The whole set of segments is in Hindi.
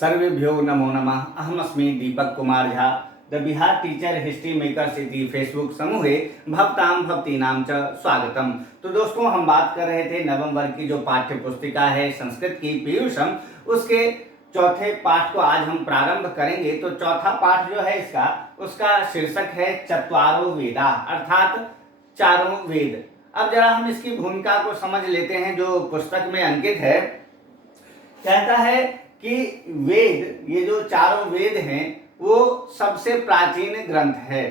सर्वेभ्यो नमो नमः। अहमस्मि Deepak Kumar Jha. The Bihar teacher history makers इति फेसबुक समूहे भवतां भवतीनां च स्वागतम। तो दोस्तों, हम बात कर रहे थे नवम वर्ग की जो पाठ्य पुस्तिका है संस्कृत की पीयूषम, उसके चौथे पाठ को आज हम प्रारंभ करेंगे। तो चौथा पाठ जो है उसका शीर्षक है चत्वारो वेदा, अर्थात चारों वेद। अब जरा हम इसकी भूमिका को समझ लेते हैं जो पुस्तक में अंकित है। कहता है कि वेद, ये जो चारों वेद हैं वो सबसे प्राचीन ग्रंथ है,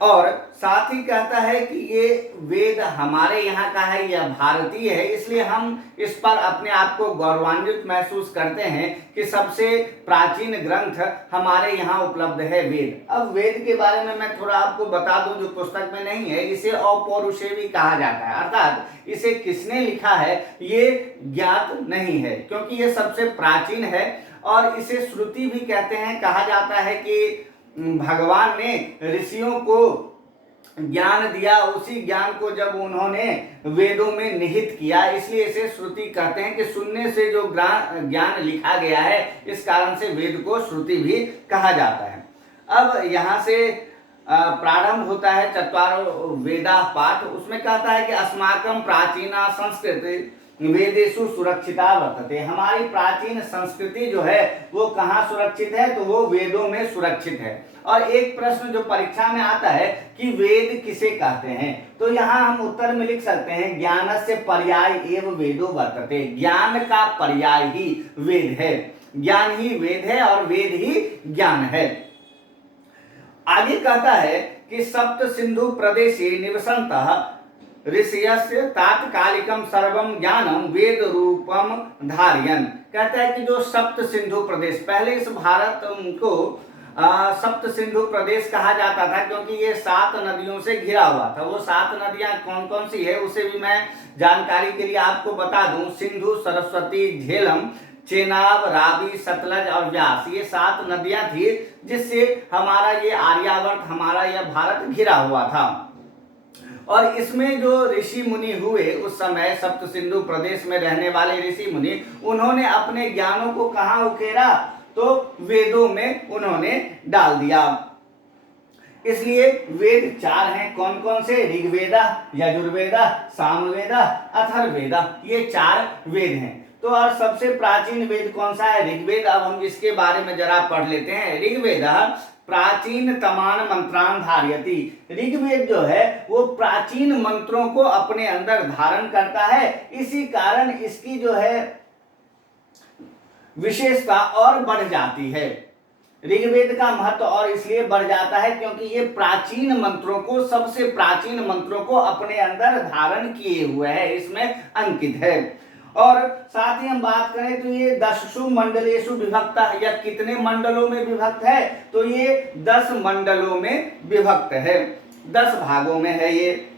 और साथ ही कहता है कि ये वेद हमारे यहाँ का है, यह भारतीय है, इसलिए हम इस पर अपने आप को गौरवान्वित महसूस करते हैं कि सबसे प्राचीन ग्रंथ हमारे यहाँ उपलब्ध है वेद। अब वेद के बारे में मैं थोड़ा आपको बता दूं जो पुस्तक में नहीं है। इसे अपौरुषेय भी कहा जाता है, अर्थात इसे किसने लिखा है ये ज्ञात नहीं है, क्योंकि ये सबसे प्राचीन है। और इसे श्रुति भी कहते हैं। कहा जाता है कि भगवान ने ऋषियों को ज्ञान दिया, उसी ज्ञान को जब उन्होंने वेदों में निहित किया, इसलिए इसे श्रुति कहते हैं कि सुनने से जो ज्ञान लिखा गया है, इस कारण से वेद को श्रुति भी कहा जाता है। अब यहाँ से प्रारंभ होता है चत्वारो वेदा पाठ। उसमें कहता है कि अस्माकं प्राचीना संस्कृति वेदेषु सुरक्षिता वर्तते। हमारी प्राचीन संस्कृति जो है वो कहाँ सुरक्षित है, तो वो वेदों में सुरक्षित है। और एक प्रश्न जो परीक्षा में आता है कि वेद किसे कहते हैं, तो यहाँ हम उत्तर में लिख सकते हैं ज्ञानस्य पर्याय एव वेदो वर्तते। ज्ञान का पर्याय ही वेद है, ज्ञान ही वेद है और वेद ही ज्ञान है। आगे कहता है कि सप्त सिंधु प्रदेशे निवसन्तः ऋषयस्य तात्कालिकम सर्वम ज्ञानम वेद रूपम धारयन्। कहता है कि जो सप्त सिंधु प्रदेश, पहले इस भारत को सप्त सिंधु प्रदेश कहा जाता था, क्योंकि ये 7 नदियों से घिरा हुआ था। वो 7 नदियां कौन कौन सी है उसे भी मैं जानकारी के लिए आपको बता दूं। सिंधु, सरस्वती, झेलम, चेनाब, रावी, सतलज और व्यास, ये 7 नदियां थी जिससे हमारा ये आर्यावर्त, हमारा यह भारत घिरा हुआ था। और इसमें जो ऋषि मुनि हुए उस समय, सप्त सिंधु प्रदेश में रहने वाले ऋषि मुनि, उन्होंने अपने ज्ञानों को कहाँ उकेरा, तो वेदों में उन्होंने डाल दिया। इसलिए वेद 4 हैं। कौन कौन से? ऋग्वेदा, यजुर्वेदा, सामवेदा, अथर्ववेदा, ये 4 वेद हैं। तो और सबसे प्राचीन वेद कौन सा है? ऋग्वेद। अब हम इसके बारे में जरा पढ़ लेते हैं। ऋग्वेद प्राचीन तमान मंत्रान धारयति। ऋग्वेद जो है वो प्राचीन मंत्रों को अपने अंदर धारण करता है, इसी कारण इसकी जो है विशेषता और बढ़ जाती है। ऋग्वेद का महत्व और इसलिए बढ़ जाता है क्योंकि ये प्राचीन मंत्रों को, सबसे प्राचीन मंत्रों को अपने अंदर धारण किए हुए है, इसमें अंकित है। और साथ ही हम बात करें तो ये 10 मंडलेषु विभक्त है। यह कितने मंडलों में विभक्त है? तो ये 10 मंडलों में विभक्त है, 10 भागों में है ये।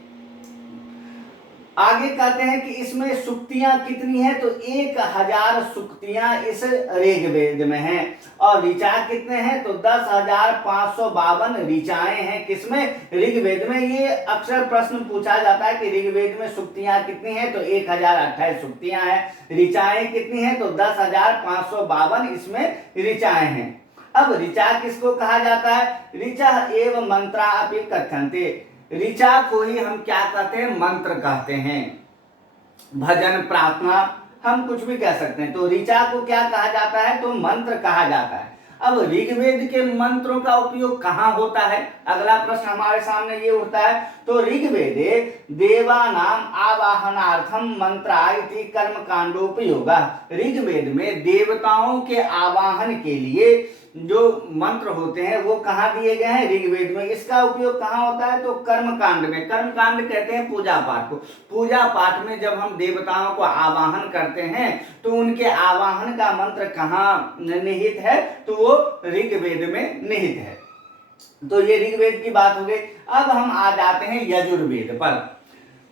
आगे कहते हैं कि इसमें सूक्तियां कितनी है, तो 1000 सूक्तियां इस ऋग्वेद में हैं। और ऋचा कितने हैं, तो 10,552 ऋचाएं हैं। किसमें? ऋग्वेद में। ये अक्सर प्रश्न पूछा जाता है कि ऋग्वेद में सूक्तियां कितनी हैं, तो 1028 सूक्तियां हैं। ऋचाएं कितनी हैं, तो 10,552 इसमें ऋचाएं हैं। अब ऋचा किसको कहा जाता है? ऋचा एवं मंत्रा अपि कथ्यन्ते। ऋचा को ही हम क्या कहते हैं? मंत्र कहते हैं। भजन, प्रार्थना, हम कुछ भी कह सकते हैं। तो ऋचा को क्या कहा जाता है? तो मंत्र कहा जाता है। अब ऋग्वेद के मंत्रों का उपयोग कहाँ होता है? अगला प्रश्न हमारे सामने ये उठता है। तो ऋग्वेदे देवानाम आवाहनार्थम मंत्रा इति कर्म कांडोपयोगा। ऋग्वेद में देवताओं के आवाहन के लिए जो मंत्र होते हैं वो कहाँ दिए गए हैं? ऋग्वेद में। इसका उपयोग कहाँ होता है? तो कर्म कांड में। कर्म कांड कहते हैं पूजा पाठ को। पूजा पाठ में जब हम देवताओं को आवाहन करते हैं तो उनके आवाहन का मंत्र कहाँ निहित है? तो वो ऋग्वेद में निहित है। तो ये ऋग्वेद की बात हो गई। अब हम आ जाते हैं यजुर्वेद पर।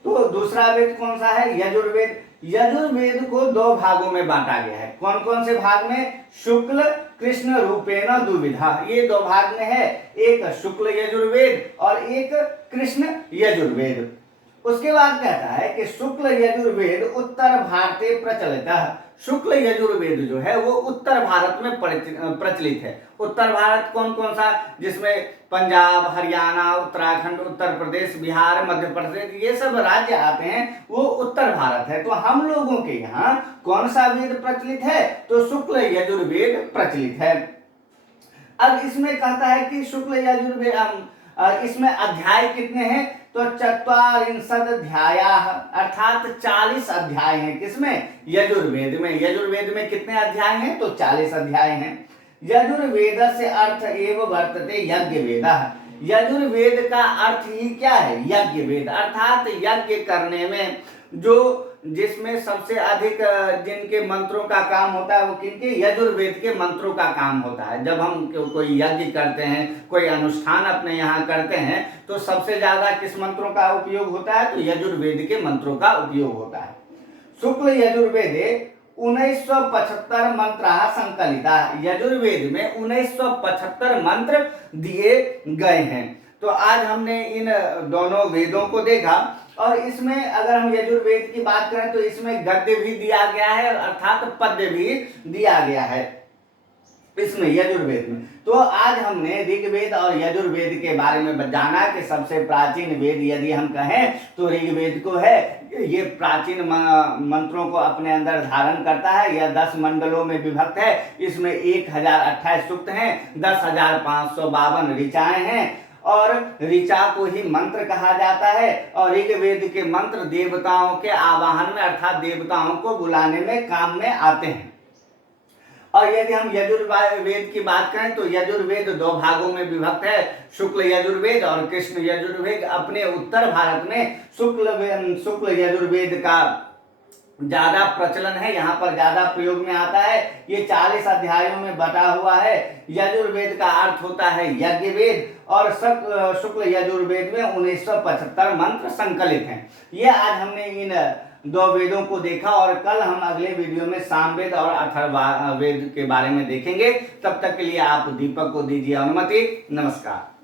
तो दूसरा वेद कौन सा है? यजुर्वेद। यजुर्वेद को 2 भागों में बांटा गया है। कौन कौन से भाग में? शुक्ल कृष्ण रूपेण द्विविधा। ये 2 भाग में है, एक शुक्ल यजुर्वेद और एक कृष्ण यजुर्वेद। उसके बाद कहता है कि शुक्ल यजुर्वेद उत्तर भारतीय प्रचलित है। शुक्ल यजुर्वेद जो है वो उत्तर भारत में प्रचलित है। उत्तर भारत कौन कौन सा, जिसमें पंजाब, हरियाणा, उत्तराखंड, उत्तर प्रदेश, बिहार, मध्य प्रदेश, ये सब राज्य आते हैं, वो उत्तर भारत है। तो हम लोगों के यहाँ कौन सा वेद प्रचलित है, तो शुक्ल यजुर्वेद प्रचलित है। अब इसमें कहता है कि शुक्ल यजुर्वेद, इसमें अध्याय कितने हैं, तो 44 अध्याय, अर्थात 40 अध्याय हैं। किसमें, यजुर्वेद में। यजुर्वेद में कितने अध्याय हैं, तो 40 अध्याय हैं। यजुर्वेद से अर्थ एव वर्तते यज्ञ वेद। यजुर्वेद का अर्थ ही क्या है, यज्ञ वेद, अर्थात यज्ञ करने में जो जिसमें सबसे अधिक जिनके मंत्रों का काम होता है वो किनके, यजुर्वेद के मंत्रों का काम होता है। जब हम कोई यज्ञ करते हैं, कोई अनुष्ठान अपने यहाँ करते हैं, तो सबसे ज्यादा किस मंत्रों का उपयोग होता है, तो यजुर्वेद के मंत्रों का उपयोग होता है। शुक्ल यजुर्वेदे 1975 मंत्र संकलिता। यजुर्वेद में 1975 मंत्र दिए गए हैं। तो आज हमने इन दोनों वेदों को देखा, और इसमें अगर हम यजुर्वेद की बात करें तो इसमें गद्य भी दिया गया है, अर्थात पद्य भी दिया गया है इसमें यजुर्वेद में। तो आज हमने ऋग्वेद और यजुर्वेद के बारे में जाना कि सबसे प्राचीन वेद यदि हम कहें तो ऋग्वेद को है। ये प्राचीन मंत्रों को अपने अंदर धारण करता है। यह 10 मंडलों में विभक्त है। इसमें 1028 सूक्त हैं, 10,552 ऋचाएं हैं, और ऋचा को ही मंत्र कहा जाता है। और ऋग्वेद के मंत्र देवताओं के आवाहन में, अर्थात देवताओं को बुलाने में काम में आते हैं। और यदि हम यजुर्वेद की बात करें तो यजुर्वेद 2 भागों में विभक्त है, शुक्ल यजुर्वेद और कृष्ण यजुर्वेद। अपने उत्तर भारत में शुक्ल यजुर्वेद का ज्यादा प्रचलन है, यहाँ पर ज्यादा प्रयोग में आता है। ये 40 अध्यायों में बटा हुआ है। यजुर्वेद का अर्थ होता है यज्ञ वेद, और शुक्ल यजुर्वेद में 1975 मंत्र संकलित हैं। ये आज हमने इन 2 वेदों को देखा, और कल हम अगले वीडियो में सामवेद और अथर्ववेद के बारे में देखेंगे। तब तक के लिए आप दीपक को दीजिए अनुमति। नमस्कार।